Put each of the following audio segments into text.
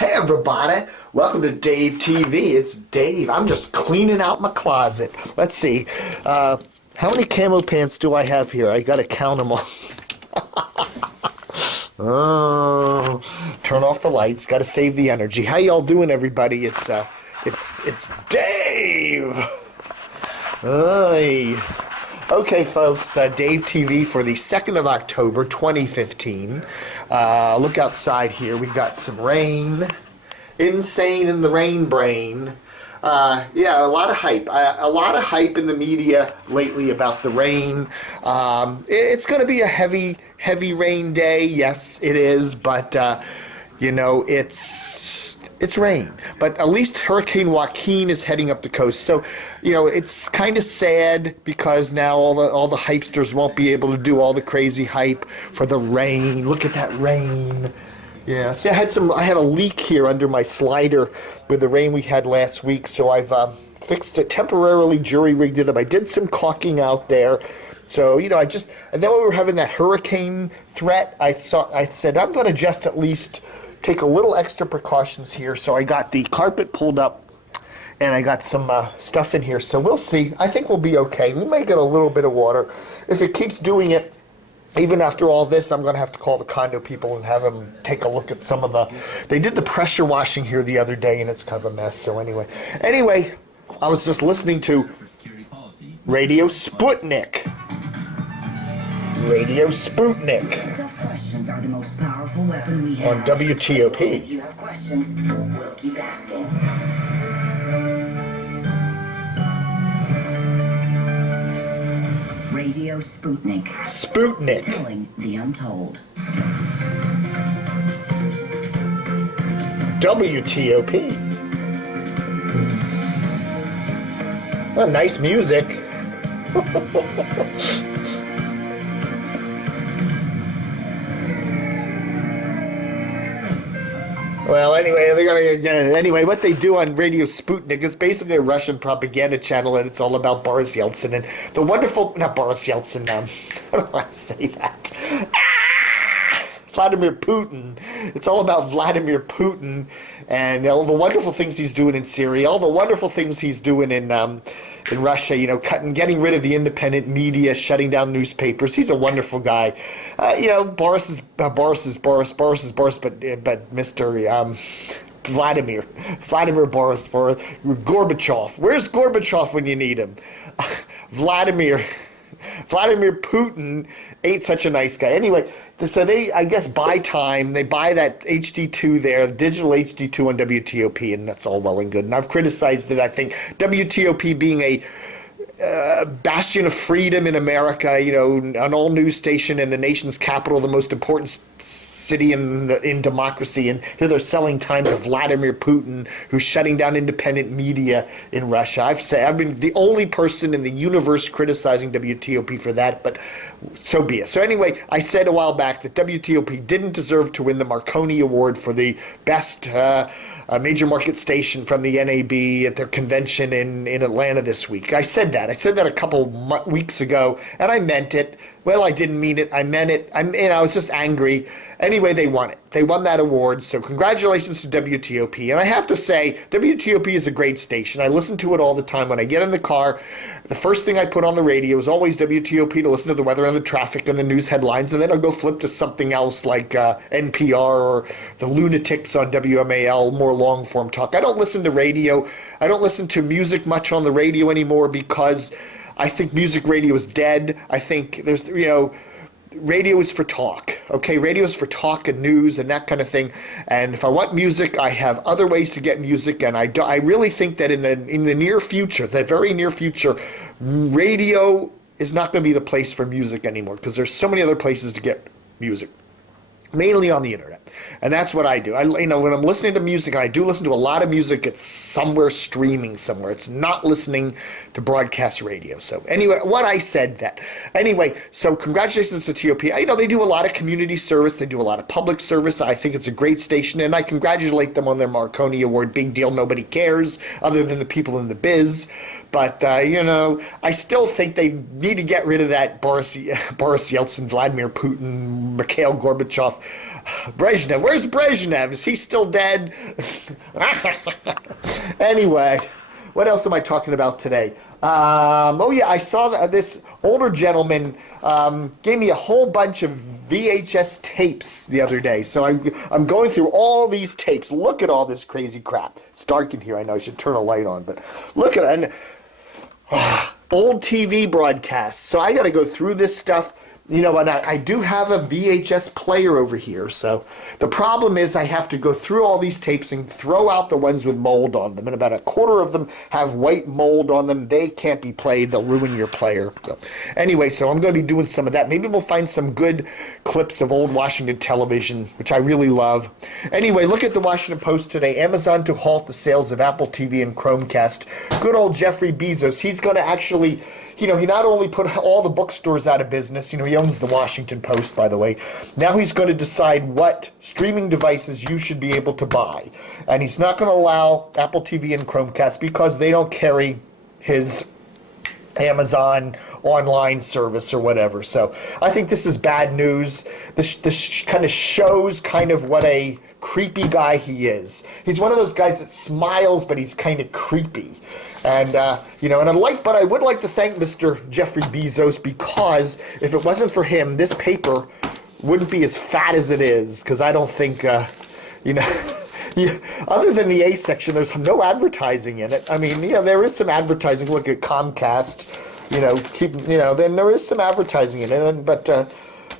Hey everybody, welcome to Dave TV. It's Dave. I'm just cleaning out my closet. Let's see, how many camo pants do I have here? I gotta count them all. Oh, turn off the lights. Gotta save the energy. How y'all doing, everybody? It's Dave. Hey. Okay, folks, Dave TV for the 2nd of October, 2015. Look outside here. We've got some rain. Insane in the rain brain. Yeah, a lot of hype. A lot of hype in the media lately about the rain. It's going to be a heavy rain day. Yes, it is. But, you know, it's rain, but at least Hurricane Joaquin is heading up the coast. So, you know, it's kind of sad because now all the hypesters won't be able to do all the crazy hype for the rain. Look at that rain. Yeah, see, I had a leak here under my slider with the rain we had last week, so I've fixed it temporarily, jury-rigged it up. I did some caulking out there. So, you know, and then when we were having that hurricane threat, I said, I'm going to just at least take a little extra precautions here. So I got the carpet pulled up and I got some stuff in here. So we'll see. I think we'll be okay. We may get a little bit of water. If it keeps doing it, even after all this, I'm going to have to call the condo people and have them take a look at some of they did the pressure washing here the other day and it's kind of a mess. So anyway, I was just listening to RadioSputnik. Are the most powerful weapon we have. On WTOP. If you have questions, we'll keep asking. RadioSputnik. Sputnik. Telling the untold. WTOP. Oh, nice music. Well, anyway, what they do on Radio Sputnik is basically a Russian propaganda channel, and it's all about Boris Yeltsin and the wonderful, not Boris Yeltsin, I don't want to say that. Vladimir Putin. It's all about Vladimir Putin and all the wonderful things he's doing in Syria, all the wonderful things he's doing in Russia, you know, getting rid of the independent media, shutting down newspapers. He's a wonderful guy. You know, Boris is Boris, but Mr. Vladimir Boris Gorbachev. Where's Gorbachev when you need him? Vladimir Putin ain't such a nice guy. Anyway, so they, I guess, buy time. They buy that HD2 there, digital HD2 on WTOP, and that's all well and good. And I've criticized it. I think WTOP being a bastion of freedom in America, you know, an all-news station in the nation's capital, the most important city in democracy, and here they're selling time to Vladimir Putin, who's shutting down independent media in Russia. I've been the only person in the universe criticizing WTOP for that, but so be it. So anyway, I said a while back that WTOP didn't deserve to win the Marconi Award for the best major market station from the NAB at their convention in Atlanta this week. I said that. I said that a couple weeks ago, and I meant it. Well, I didn't mean it. I meant it. I was just angry. Anyway, they won it. They won that award, so congratulations to WTOP. And I have to say, WTOP is a great station. I listen to it all the time. When I get in the car, the first thing I put on the radio is always WTOP to listen to the weather and the traffic and the news headlines, and then I'll go flip to something else like NPR or the Lunatics on WMAL, more long-form talk. I don't listen to radio. I don't listen to music much on the radio anymore because I think music radio is dead. I think there's, you know, radio is for talk, okay? Radio is for talk and news and that kind of thing. And if I want music, I have other ways to get music. And I really think that in the near future, the very near future, radio is not going to be the place for music anymore because there's so many other places to get music, mainly on the internet. And that's what I do. You know, when I'm listening to music, and I do listen to a lot of music, it's somewhere streaming somewhere. It's not listening to broadcast radio. So anyway, what I said that. Anyway, so congratulations to TOP. You know, they do a lot of community service. They do a lot of public service. I think it's a great station, and I congratulate them on their Marconi Award. Big deal. Nobody cares other than the people in the biz. But, you know, I still think they need to get rid of that Boris Yeltsin, Vladimir Putin, Mikhail Gorbachev Brezhnev. Where's Brezhnev? Is he still dead? Anyway, what else am I talking about today? Oh yeah, I saw that this older gentleman gave me a whole bunch of VHS tapes the other day. So I'm going through all these tapes. Look at all this crazy crap. It's dark in here. I know I should turn a light on, but look at it. And, old TV broadcasts. So I got to go through this stuff. You know, and I do have a VHS player over here. So the problem is I have to go through all these tapes and throw out the ones with mold on them. And about a quarter of them have white mold on them. They can't be played. They'll ruin your player. So anyway, so I'm going to be doing some of that. Maybe we'll find some good clips of old Washington television, which I really love. Anyway, look at the Washington Post today. Amazon to halt the sales of Apple TV and Chromecast. Good old Jeffrey Bezos. He's going to actually... You know, he not only put all the bookstores out of business, you know, he owns the Washington Post, by the way. Now he's going to decide what streaming devices you should be able to buy. And he's not going to allow Apple TV and Chromecast because they don't carry his Amazon online service or whatever. So I think this is bad news. This kind of shows kind of what a creepy guy he is. He's one of those guys that smiles, but he's kind of creepy. And, you know, but I would like to thank Mr. Jeffrey Bezos, because if it wasn't for him, this paper wouldn't be as fat as it is, because I don't think, you know, other than the A section, there's no advertising in it. I mean, yeah, there is some advertising. Look at Comcast, you know, then there is some advertising in it, but,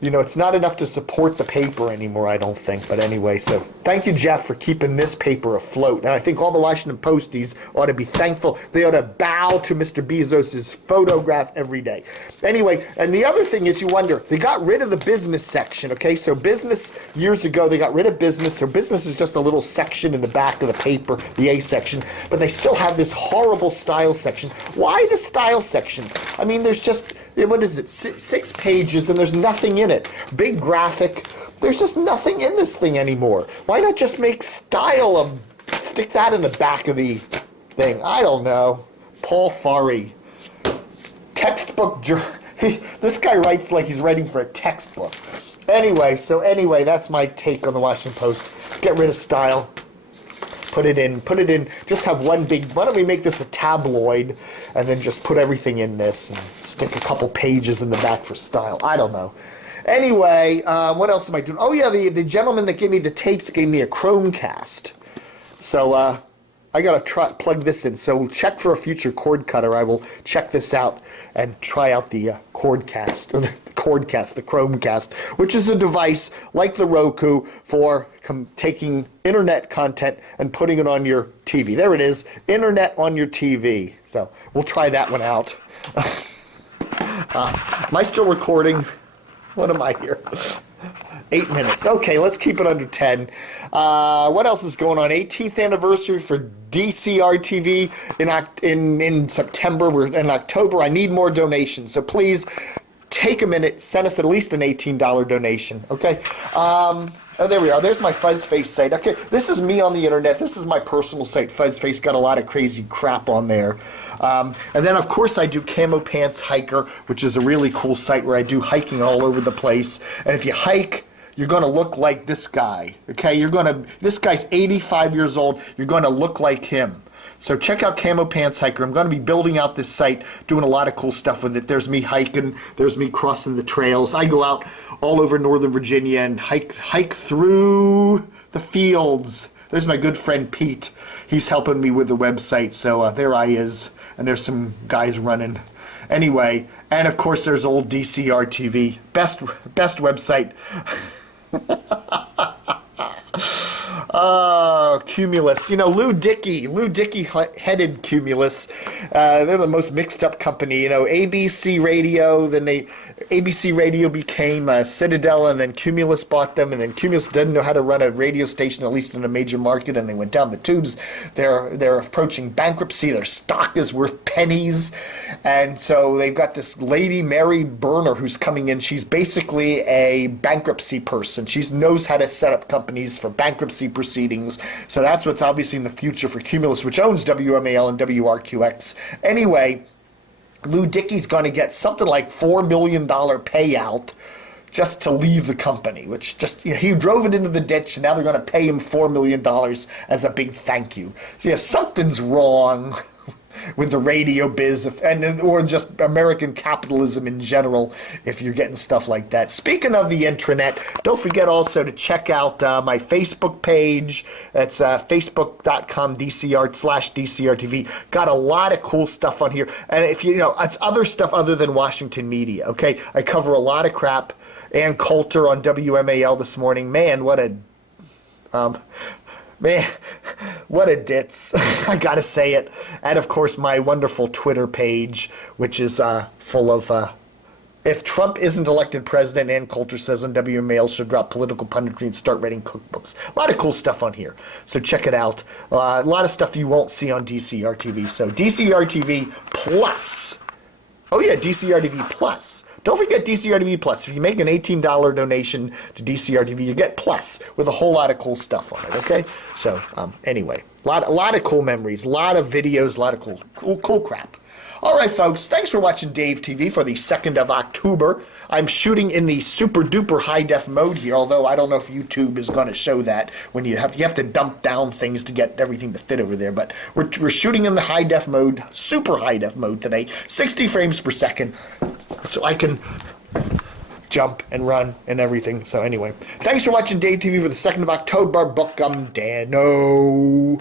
you know, it's not enough to support the paper anymore, I don't think. But anyway, so thank you, Jeff, for keeping this paper afloat. And I think all the Washington Posties ought to be thankful. They ought to bow to Mr. Bezos' photograph every day. Anyway, and the other thing is, you wonder, they got rid of the business section, okay? So business, years ago, they got rid of business. So business is just a little section in the back of the paper, the A section. But they still have this horrible style section. Why the style section? I mean, there's just... What is it? 6 pages, and there's nothing in it. Big graphic. There's just nothing in this thing anymore. Why not just make style stick that in the back of the thing? I don't know. Paul Farry. Textbook. This guy writes like he's writing for a textbook. Anyway, that's my take on the Washington Post. Get rid of style. Put it in, just have one big, why don't we make this a tabloid, and then just put everything in this, and stick a couple pages in the back for style. I don't know. Anyway, what else am I doing? Oh yeah, the gentleman that gave me the tapes gave me a Chromecast. So, I gotta plug this in. So check for a future cord cutter. I will check this out and try out the Cordcast, or the Chromecast, which is a device like the Roku for taking internet content and putting it on your TV. There it is, internet on your TV. So we'll try that one out. Am I still recording? What am I here? 8 minutes. Okay, let's keep it under 10. What else is going on? 18th anniversary for DCR TV in September. We're in October. I need more donations, so please take a minute. Send us at least an $18 donation. Okay. Oh, there we are. There's my Fuzzface site. Okay, this is me on the internet. This is my personal site. Fuzzface got a lot of crazy crap on there. And then, of course, I do Camo Pants Hiker, which is a really cool site where I do hiking all over the place. And if you hike, you're going to look like this guy. Okay, this guy's 85 years old. You're going to look like him. So check out Camo Pants Hiker. I'm going to be building out this site, doing a lot of cool stuff with it. There's me hiking. There's me crossing the trails. I go out all over Northern Virginia and hike through the fields. There's my good friend Pete. He's helping me with the website. So there I is. And there's some guys running. Anyway, and of course there's old DCR TV. Best website. Cumulus. You know, Lou Dickey headed Cumulus. They're the most mixed up company. You know, ABC Radio, then ABC Radio became Citadel, and then Cumulus bought them, and then Cumulus didn't know how to run a radio station, at least in a major market, and they went down the tubes. They're approaching bankruptcy. Their stock is worth pennies, and so they've got this lady, Mary Berner, who's coming in. She's basically a bankruptcy person. She knows how to set up companies for bankruptcy proceedings, so that's what's obviously in the future for Cumulus, which owns WMAL and WRQX. Anyway, Lou Dickey's going to get something like $4 million payout just to leave the company, which just, he drove it into the ditch, and now they're going to pay him $4 million as a big thank you. So yeah, something's wrong with the radio biz, or just American capitalism in general, if you're getting stuff like that. Speaking of the intranet, don't forget also to check out my Facebook page. That's facebook.com/DCR TV. Got a lot of cool stuff on here. And if it's other stuff other than Washington media, okay? I cover a lot of crap. Ann Coulter on WMAL this morning. Man, what a ditz. I gotta say it. And of course, my wonderful Twitter page, which is full of, if Trump isn't elected president, Ann Coulter says on WMAL should drop political punditry and start writing cookbooks. A lot of cool stuff on here. So check it out. A lot of stuff you won't see on DCR TV. So DCR TV Plus. Oh yeah, DCR TV Plus. Don't forget DCR TV Plus. If you make an $18 donation to DCR TV, you get Plus with a whole lot of cool stuff on it, okay? So, anyway, a lot of cool memories, a lot of videos, a lot of cool crap. All right, folks, thanks for watching Dave TV for the 2nd of October. I'm shooting in the super-duper high-def mode here, although I don't know if YouTube is going to show that when you have to dump down things to get everything to fit over there. But we're shooting in the high-def mode, super high-def mode today, 60 frames per second, so I can jump and run and everything. So anyway, thanks for watching Dave TV for the 2nd of October. Book 'em, Dano.